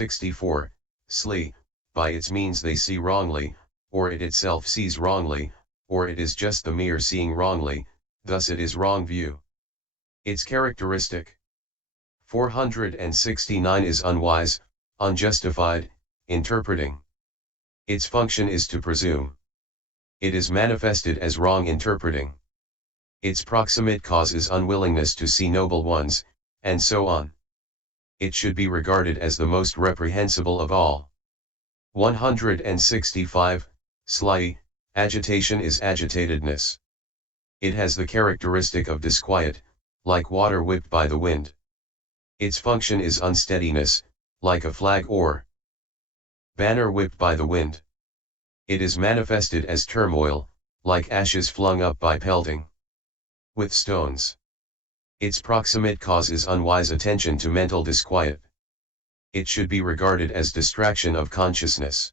64. Xlii, by its means they see wrongly, or it itself sees wrongly, or it is just the mere seeing wrongly, thus it is wrong view. Its characteristic. 469 is unwise, unjustified, interpreting. Its function is to presume. It is manifested as wrong interpreting. Its proximate cause is unwillingness to see noble ones, and so on. It should be regarded as the most reprehensible of all. 165. Xlii, agitation is agitatedness. It has the characteristic of disquiet, like water whipped by the wind. Its function is unsteadiness, like a flag or banner whipped by the wind. It is manifested as turmoil, like ashes flung up by pelting with stones. Its proximate cause is unwise attention to mental disquiet. It should be regarded as distraction of consciousness.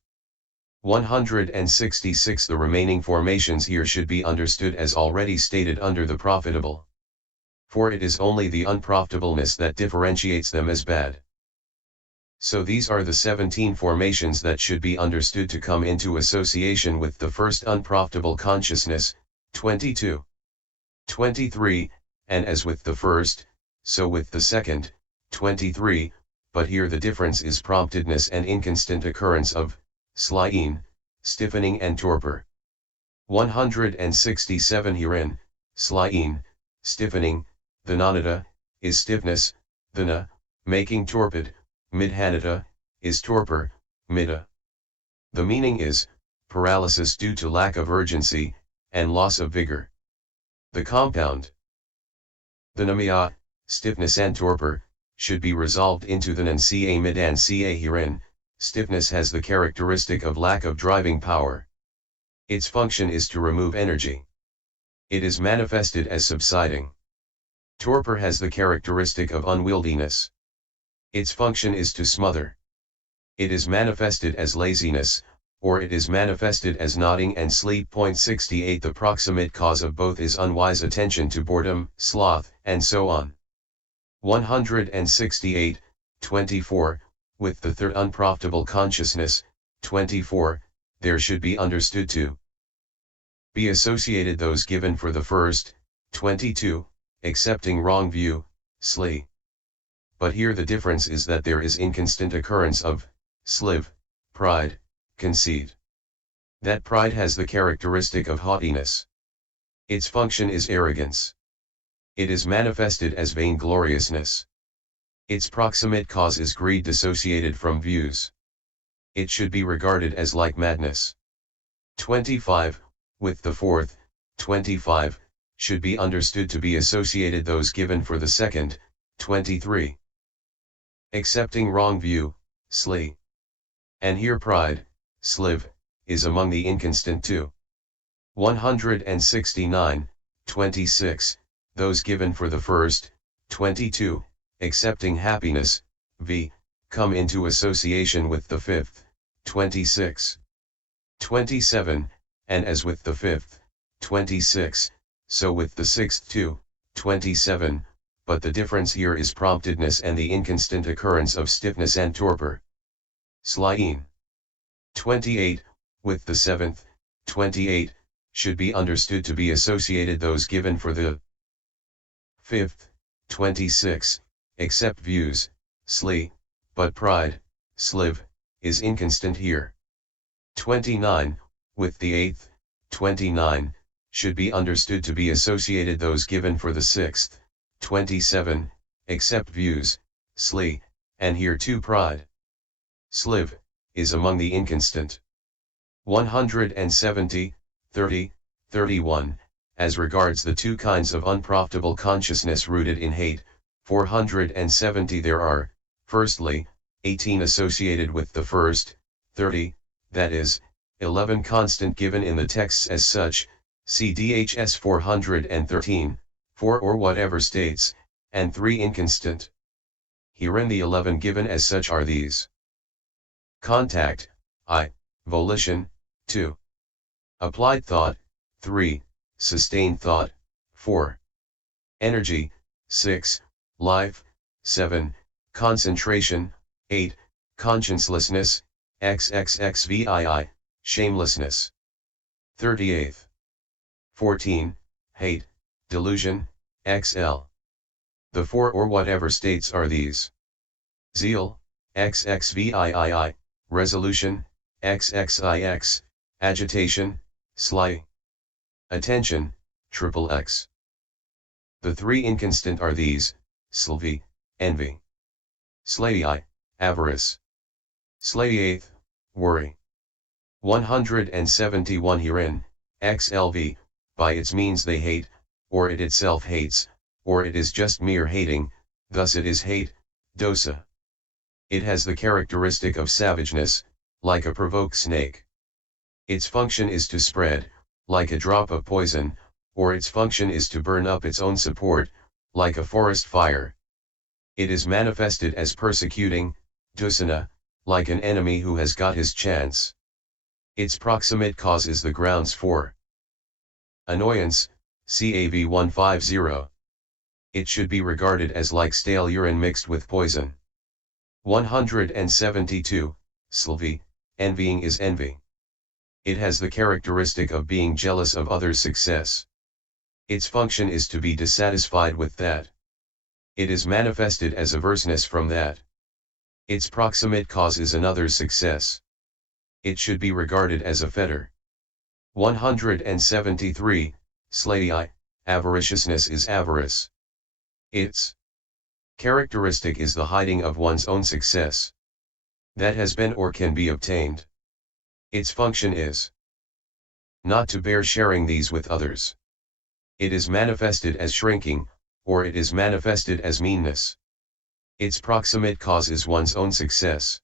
166. The remaining formations here should be understood as already stated under the profitable. For it is only the unprofitableness that differentiates them as bad. So these are the 17 formations that should be understood to come into association with the first unprofitable consciousness, 22. 23, and as with the first, so with the second, 23, but here the difference is promptedness and inconstant occurrence of xlii, stiffening and torpor. 167. Herein, xlii, stiffening, the nanada, is stiffness, the na, making torpid, midhanata, is torpor, mida. The meaning is, paralysis due to lack of urgency, and loss of vigor. The compound. The namaya, stiffness and torpor, should be resolved into the nan ca mid and ca herein. Stiffness has the characteristic of lack of driving power. Its function is to remove energy. It is manifested as subsiding. Torpor has the characteristic of unwieldiness. Its function is to smother. It is manifested as laziness, or it is manifested as nodding and sleep. 68. The proximate cause of both is unwise attention to boredom, sloth, and so on. 168, 24, with the third unprofitable consciousness, 24, there should be understood to be associated those given for the first, 22, accepting wrong view, xlii. But here the difference is that there is inconstant occurrence of sliv, pride, conceit. That pride has the characteristic of haughtiness. Its function is arrogance. It is manifested as vaingloriousness. Its proximate cause is greed dissociated from views. It should be regarded as like madness. 25, with the fourth, 25, should be understood to be associated those given for the second, 23. Accepting wrong view, xlii. And here pride, sliv, is among the inconstant too. 169, 26, those given for the first, 22, accepting happiness, v, come into association with the fifth, 26. 27, and as with the fifth, 26, so with the sixth too, 27, but the difference here is promptedness and the inconstant occurrence of stiffness and torpor. Xlii. 28, with the seventh, 28, should be understood to be associated those given for the fifth, 26, accept views, xlii, but pride, sliv, is inconstant here. 29, with the eighth, 29, should be understood to be associated those given for the sixth, 27, accept views, xlii, and here too pride, sliv, is among the inconstant. 170, 30, 31, as regards the two kinds of unprofitable consciousness rooted in hate, 470 there are, firstly, 18 associated with the first, 30, that is, 11 constant given in the texts as such, see DHS 413, 4 or whatever states, and 3 inconstant. Herein the 11 given as such are these: contact, I, volition, 2. Applied thought, 3, sustained thought, 4. Energy, 6, life, 7, concentration, 8, consciencelessness, xxxvii, shamelessness. 38th. 14. Hate, delusion, xl. The four or whatever states are these: zeal, xxvii, resolution, xxix, agitation, xlii. Attention, xxx. The three inconstant are these: xlii, envy, xlii, avarice, xlii, worry. 171 Herein, xlv, by its means they hate, or it itself hates, or it is just mere hating, thus it is hate, dosa. It has the characteristic of savageness, like a provoked snake. Its function is to spread, like a drop of poison, or its function is to burn up its own support, like a forest fire. It is manifested as persecuting, dusana, like an enemy who has got his chance. Its proximate cause is the grounds for annoyance, CAV 150. It should be regarded as like stale urine mixed with poison. 172, Sylvie, envying is envy. It has the characteristic of being jealous of others' success. Its function is to be dissatisfied with that. It is manifested as averseness from that. Its proximate cause is another's success. It should be regarded as a fetter. 173, Xlii, avariciousness is avarice. Its characteristic is the hiding of one's own success that has been or can be obtained. Its function is not to bear sharing these with others. It is manifested as shrinking, or it is manifested as meanness. Its proximate cause is one's own success.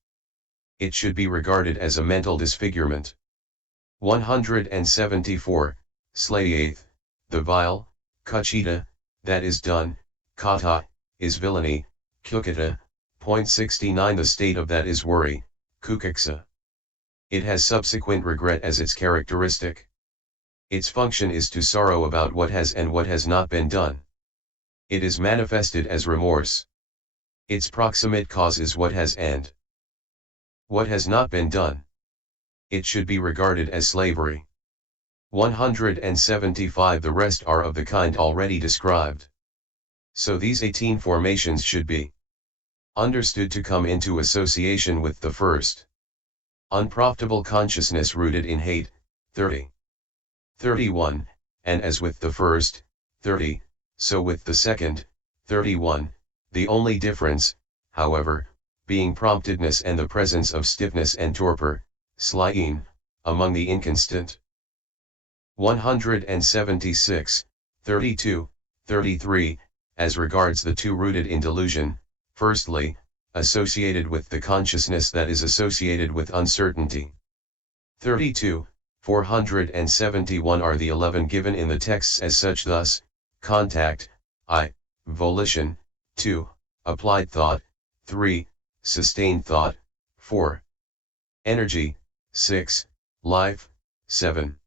It should be regarded as a mental disfigurement. 174, Xlii, the vile, kuchita, that is done, kata, is villainy, kukita, .69 the state of that is worry, kukiksa. It has subsequent regret as its characteristic. Its function is to sorrow about what has and what has not been done. It is manifested as remorse. Its proximate cause is what has and what has not been done. It should be regarded as slavery. 175 The rest are of the kind already described. So these 18 formations should be understood to come into association with the first. Unprofitable consciousness rooted in hate, 30. 31, and as with the first, 30, so with the second, 31, the only difference, however, being promptedness and the presence of stiffness and torpor, xlii, among the inconstant. 176, 32, 33, as regards the two rooted in delusion, firstly, associated with the consciousness that is associated with uncertainty. 32, 471 are the 11 given in the texts as such thus, contact, I, volition, 2, applied thought, 3, sustained thought, 4, energy, 6, life, 7.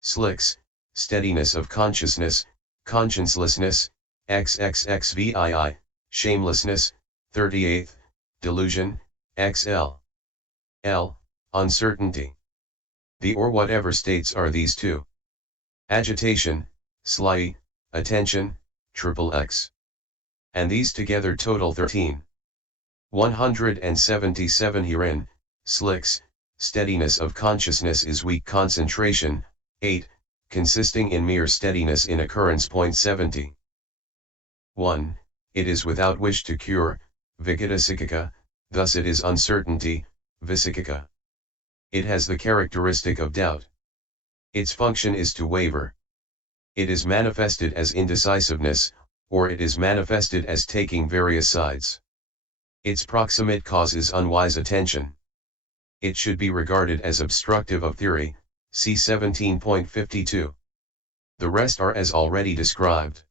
Slicks, steadiness of consciousness, consciencelessness, xxxvii, shamelessness, 38th, delusion, xl. Uncertainty. The or whatever states are these two: agitation, xlii, attention, xxx. And these together total 13. 177 Herein, slicks, steadiness of consciousness is weak concentration, 8, consisting in mere steadiness in occurrence. 70. 1. It is without wish to cure, vigata psychica, thus it is uncertainty, visikika. It has the characteristic of doubt. Its function is to waver. It is manifested as indecisiveness, or it is manifested as taking various sides. Its proximate cause is unwise attention. It should be regarded as obstructive of theory, see 17.52. The rest are as already described.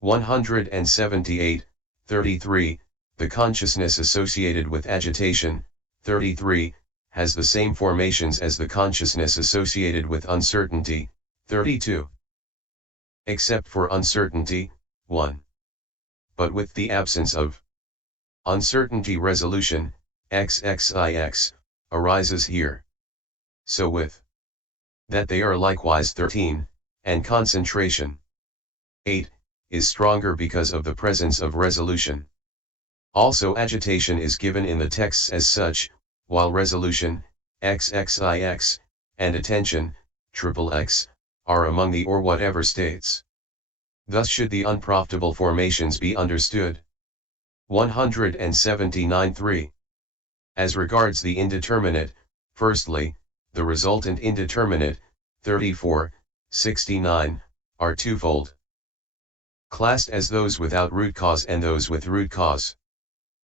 178, 33, the consciousness associated with agitation, 33, has the same formations as the consciousness associated with uncertainty, 32. Except for uncertainty, 1. But with the absence of uncertainty resolution, xxix, arises here. So with that they are likewise 13, and concentration 8, is stronger because of the presence of resolution. Also agitation is given in the texts as such, while resolution, xxix, and attention, xxx, are among the or whatever states. Thus should the unprofitable formations be understood. 179.3. As regards the indeterminate, firstly, the resultant indeterminate, 34.69, are twofold. Classed as those without root cause and those with root cause.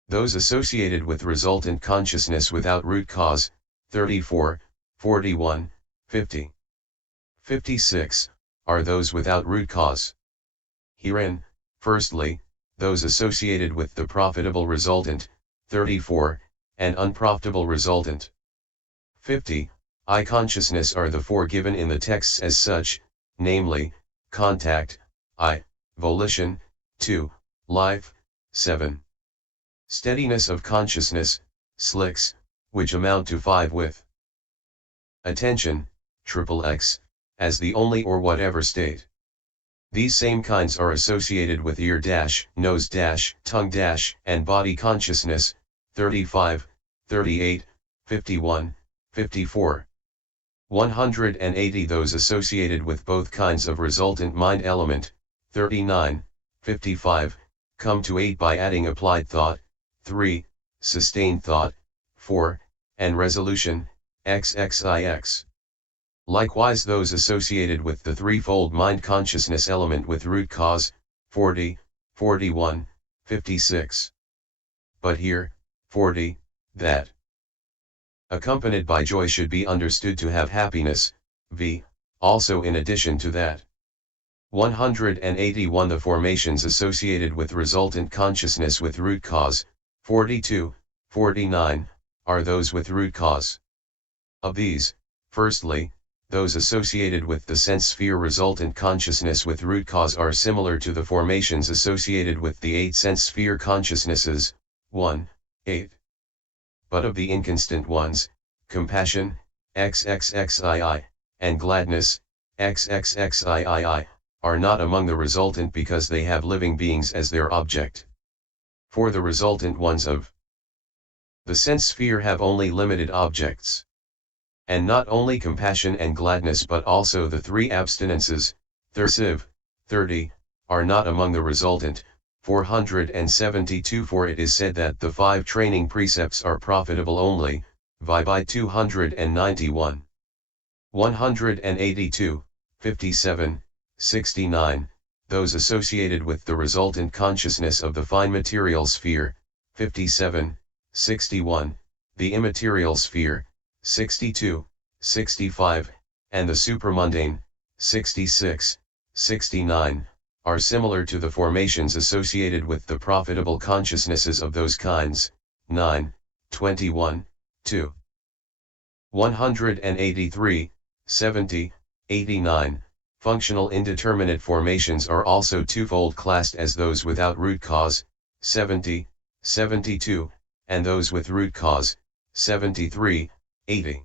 Those associated with resultant consciousness without root cause, 34, 41, 50. 56, are those without root cause. Herein, firstly, those associated with the profitable resultant, 34, and unprofitable resultant. 50, I consciousness are the four given in the texts as such, namely, contact, I, volition, 2, life, 7. Steadiness of consciousness, xlix, which amount to 5 with attention, xxx, as the only or whatever state. These same kinds are associated with ear dash, nose dash, tongue dash, and body consciousness, 35, 38, 51, 54. 180 those associated with both kinds of resultant mind element, 39, 55, come to 8 by adding applied thought, 3, sustained thought, 4, and resolution, xxix. Likewise those associated with the threefold mind consciousness element with root cause, 40, 41, 56. But here, 40, that accompanied by joy should be understood to have happiness, v, also in addition to that. 181 the formations associated with resultant consciousness with root cause, 42, 49, are those with root cause. Of these, firstly, those associated with the sense sphere resultant consciousness with root cause are similar to the formations associated with the 8 sense sphere consciousnesses, 1, 8. But of the inconstant ones, compassion, xxxii, and gladness, xxxii, are not among the resultant because they have living beings as their object. For the resultant ones of the sense sphere have only limited objects. And not only compassion and gladness but also the 3 abstinences, 30, are not among the resultant, 472 for it is said that the 5 training precepts are profitable only, by 291. 182, 57, 69, those associated with the resultant consciousness of the fine material sphere, 57, 61, the immaterial sphere, 62, 65, and the supramundane, 66, 69, are similar to the formations associated with the profitable consciousnesses of those kinds, 9, 21, 2. 183, 70, 89, functional indeterminate formations are also twofold classed as those without root cause, 70, 72, and those with root cause, 73, 80.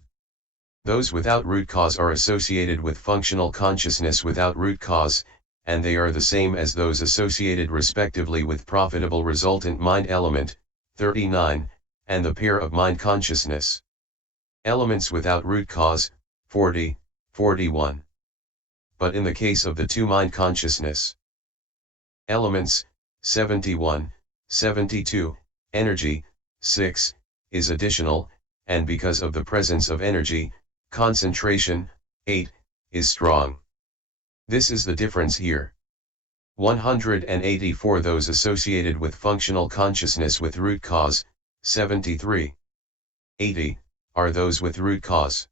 Those without root cause are associated with functional consciousness without root cause, and they are the same as those associated respectively with profitable resultant mind element, 39, and the pair of mind consciousness elements without root cause, 40, 41. But in the case of the 2 mind consciousness elements, 71, 72, energy, 6, is additional, and because of the presence of energy, concentration, 8, is strong. This is the difference here. 184 those associated with functional consciousness with root cause, 73, 80, are those with root cause.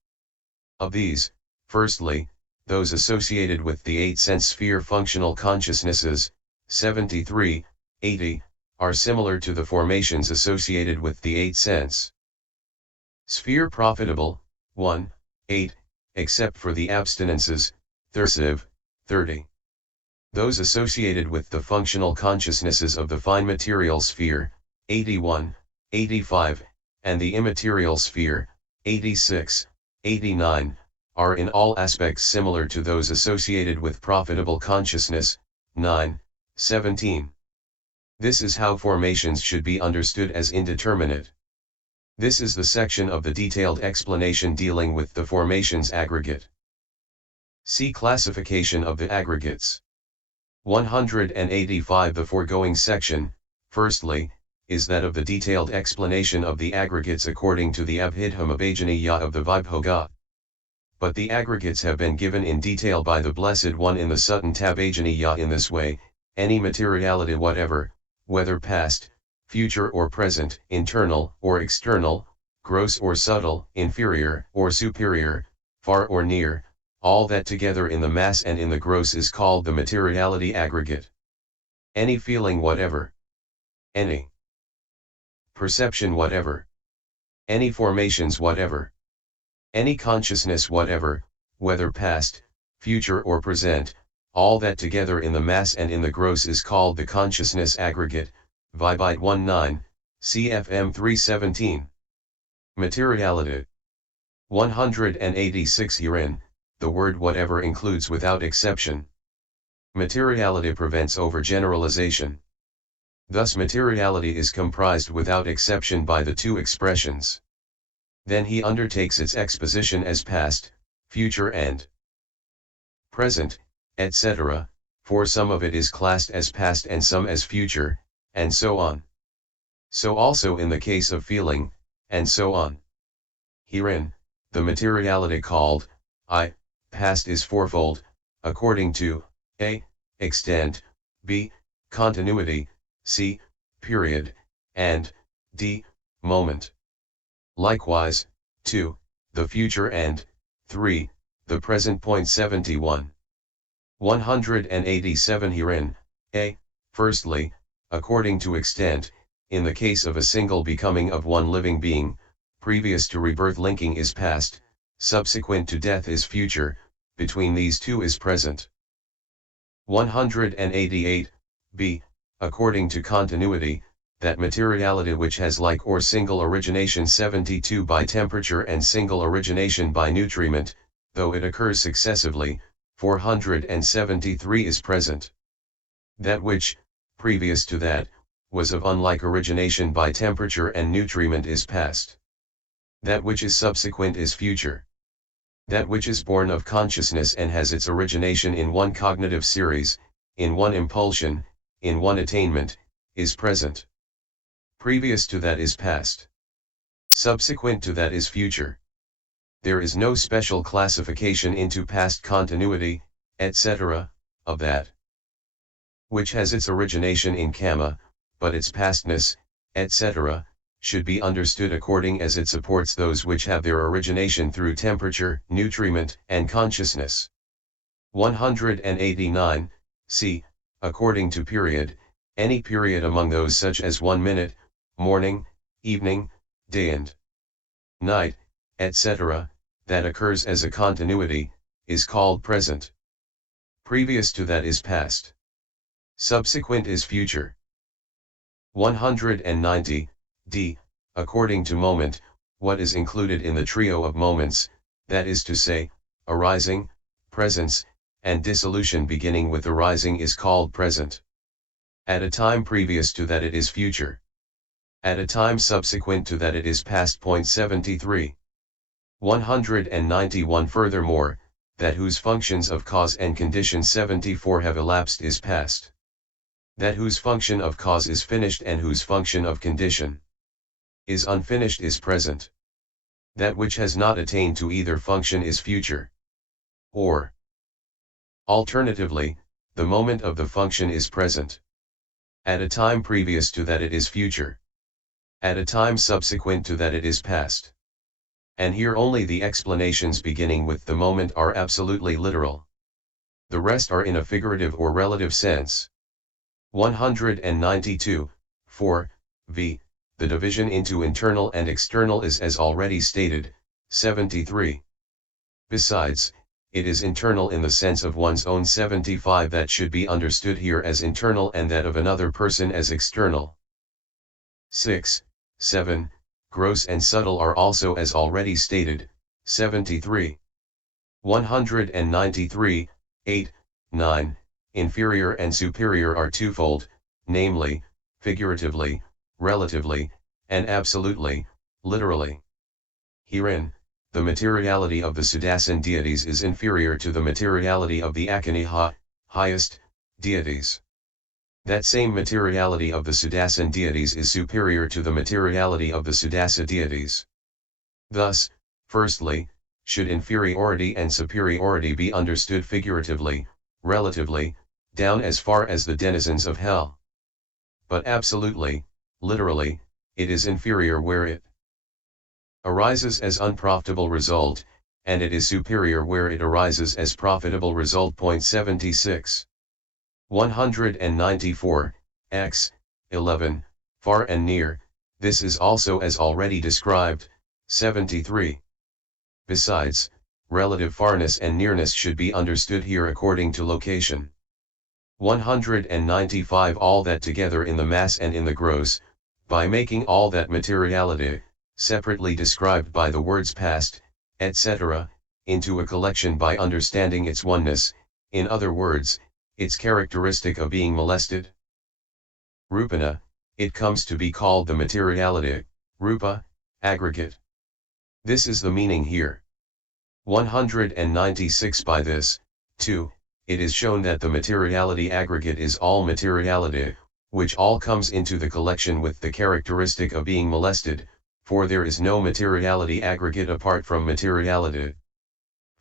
Of these, firstly, those associated with the 8 sense sphere functional consciousnesses, 73, 80, are similar to the formations associated with the 8 sense sphere profitable, 1, 8, except for the abstinences, 30. Those associated with the functional consciousnesses of the fine material sphere, 81, 85, and the immaterial sphere, 86, 89, are in all aspects similar to those associated with profitable consciousness, 9, 17. This is how formations should be understood as indeterminate. This is the section of the detailed explanation dealing with the formations aggregate. See classification of the aggregates. 185. The foregoing section, firstly, is that of the detailed explanation of the aggregates according to the Abhidhamma of the Vibhoga. But the aggregates have been given in detail by the Blessed One in the Sutta Tabhajaniya in this way: any materiality whatever, whether past, future or present, internal or external, gross or subtle, inferior or superior, far or near, all that together in the mass and in the gross is called the materiality aggregate. Any feeling whatever, any perception whatever, any formations whatever, any consciousness whatever, whether past, future or present, all that together in the mass and in the gross is called the consciousness aggregate, Vibhite 19, CFM 317. Materiality. 186. Herein, the word whatever includes without exception. Materiality prevents overgeneralization. Thus materiality is comprised without exception by the two expressions. Then he undertakes its exposition as past, future and present, etc., for some of it is classed as past and some as future, and so on. So also in the case of feeling, and so on. Herein, the materiality called I, past is fourfold, according to A, extent, B, continuity, C, period, and D, moment. Likewise, 2, the future and 3, the present. 71. 187. Herein, A, firstly, according to extent, in the case of a single becoming of one living being, previous to rebirth linking is past, subsequent to death is future, between these two is present. 188. B, according to continuity, that materiality which has like or single origination 72 by temperature and single origination by nutriment, though it occurs successively, 473 is present. That which, previous to that, was of unlike origination by temperature and nutriment is past. That which is subsequent is future. That which is born of consciousness and has its origination in one cognitive series, in one impulsion, in one attainment, is present. Previous to that is past. Subsequent to that is future. There is no special classification into past continuity, etc., of that which has its origination in karma, but its pastness, etc., should be understood according as it supports those which have their origination through temperature, nutriment, and consciousness. 189. C, according to period, any period among those such as 1 minute, morning, evening, day and night, etc., that occurs as a continuity, is called present. Previous to that is past. Subsequent is future. 190. D, according to moment, what is included in the trio of moments, that is to say, arising, presence, and dissolution beginning with arising is called present. At a time previous to that it is future. At a time subsequent to that it is past. 73. 191. Furthermore, that whose functions of cause and condition 74 have elapsed is past. That whose function of cause is finished and whose function of condition is unfinished is present. That which has not attained to either function is future. Or, alternatively, the moment of the function is present. At a time previous to that it is future. At a time subsequent to that it is past. And here only the explanations beginning with the moment are absolutely literal. The rest are in a figurative or relative sense. 192. 4. V. The division into internal and external is as already stated, 73. Besides, it is internal in the sense of one's own 75 that should be understood here as internal and that of another person as external. 6, 7, gross and subtle are also as already stated, 73. 193, 8, 9, inferior and superior are twofold, namely, figuratively, relatively, and absolutely, literally. Herein, the materiality of the Sudasan deities is inferior to the materiality of the Akaniha, highest, deities. That same materiality of the Sudasan deities is superior to the materiality of the Sudasa deities. Thus, firstly, should inferiority and superiority be understood figuratively, relatively, down as far as the denizens of hell. But absolutely, literally, it is inferior where it arises as unprofitable result, and it is superior where it arises as profitable result. 76. 194, x, 11, far and near, this is also as already described, 73. Besides, relative farness and nearness should be understood here according to location. 195 all that together in the mass and in the gross, by making all that materiality, separately described by the words past, etc., into a collection by understanding its oneness, in other words, its characteristic of being molested. Rupana, it comes to be called the materiality, rupa, aggregate. This is the meaning here. 196 by this, too, it is shown that the materiality aggregate is all materiality, which all comes into the collection with the characteristic of being molested, for there is no materiality aggregate apart from materiality.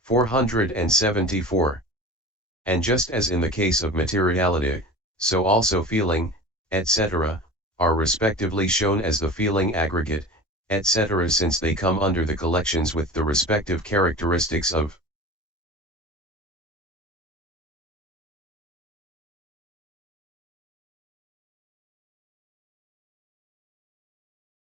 474. And just as in the case of materiality, so also feeling, etc., are respectively shown as the feeling aggregate, etc., since they come under the collections with the respective characteristics of